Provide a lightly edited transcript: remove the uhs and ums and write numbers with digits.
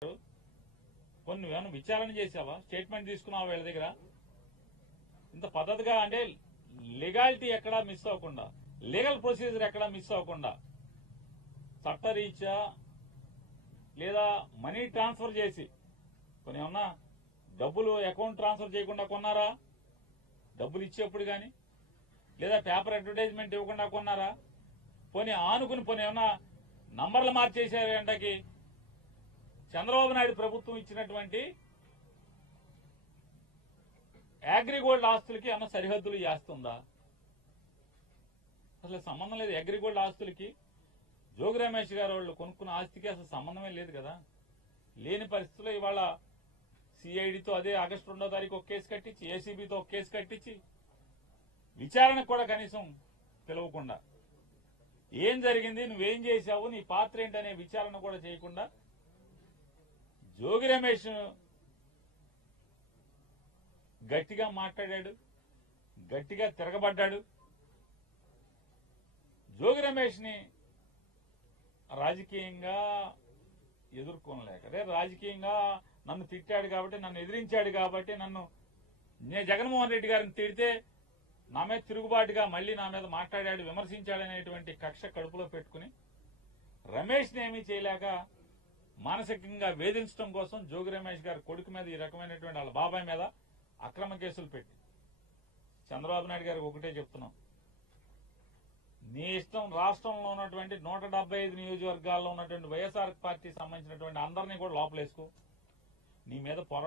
కొన్ని నువ్వేమన్నా విచారణ చేసావా? స్టేట్మెంట్ తీసుకున్నావా వీళ్ళ దగ్గర? ఇంత పద్ధతిగా అంటే లీగాలిటీ ఎక్కడా మిస్ అవ్వకుండా, లీగల్ ప్రొసీజర్ ఎక్కడా మిస్ అవ్వకుండా, చట్టరీత్యా లేదా మనీ ట్రాన్స్ఫర్ చేసి కొన్ని ఏమన్నా డబ్బులు అకౌంట్ ట్రాన్స్ఫర్ చేయకుండా కొన్నారా? డబ్బులు ఇచ్చేప్పుడు కానీ లేదా పేపర్ అడ్వర్టైజ్మెంట్ ఇవ్వకుండా కొన్నారా? పోనీ ఆనుకుని పోనీ ఏమన్నా నంబర్లు మార్చేసారు ఎంటకి చంద్రబాబు నాయుడు ప్రభుత్వం ఇచ్చినటువంటి అగ్రిగోల్డ్ ఆస్తులకి అన్న సరిహద్దులు చేస్తుందా? అసలు సంబంధం లేదు. అగ్రిగోల్డ్ ఆస్తులకి జోగి రమేష్ గారు వాళ్ళు కొనుక్కున్న ఆస్తికి అసలు సంబంధమే లేదు కదా. లేని పరిస్థితుల్లో ఇవాళ సిఐడితో అదే ఆగస్టు 2వ తారీఖు ఒక కేసు కట్టించి, ఏసీబీతో ఒక కేసు కట్టించి, విచారణకు కూడా కనీసం పిలవకుండా ఏం జరిగింది, నువ్వేం చేశావు, నీ పాత్ర ఏంటనే విచారణ కూడా చేయకుండా జోగి రమేష్ గట్టిగా మాట్లాడాడు, గట్టిగా తిరగబడ్డాడు. జోగి రమేష్ ని రాజకీయంగా ఎదుర్కోనలేక, అదే రాజకీయంగా నన్ను తిట్టాడు కాబట్టి, నన్ను ఎదిరించాడు కాబట్టి, నేను జగన్మోహన్ రెడ్డి గారిని తిడితే నా మీద తిరుగుబాటుగా మళ్లీ నా మీద మాట్లాడాడు, విమర్శించాడనేటువంటి కక్ష కడుపులో పెట్టుకుని రమేష్ ని ఏమీ చేయలేక మానసికంగా వేధించడం కోసం జోగి రమేష్ గారి కొడుకు మీద ఈ రకమైనటువంటి వాళ్ళ బాబాయ్ మీద అక్రమ కేసులు పెట్టి చంద్రబాబు నాయుడు గారికి ఒకటే చెప్తున్నాం, నీ ఇష్టం రాష్ట్రంలో ఉన్నటువంటి 175 నియోజకవర్గాల్లో ఉన్నటువంటి వైఎస్ఆర్ పార్టీ సంబంధించినటువంటి అందరినీ కూడా లోపలేసుకో, నీ మీద పోరాటం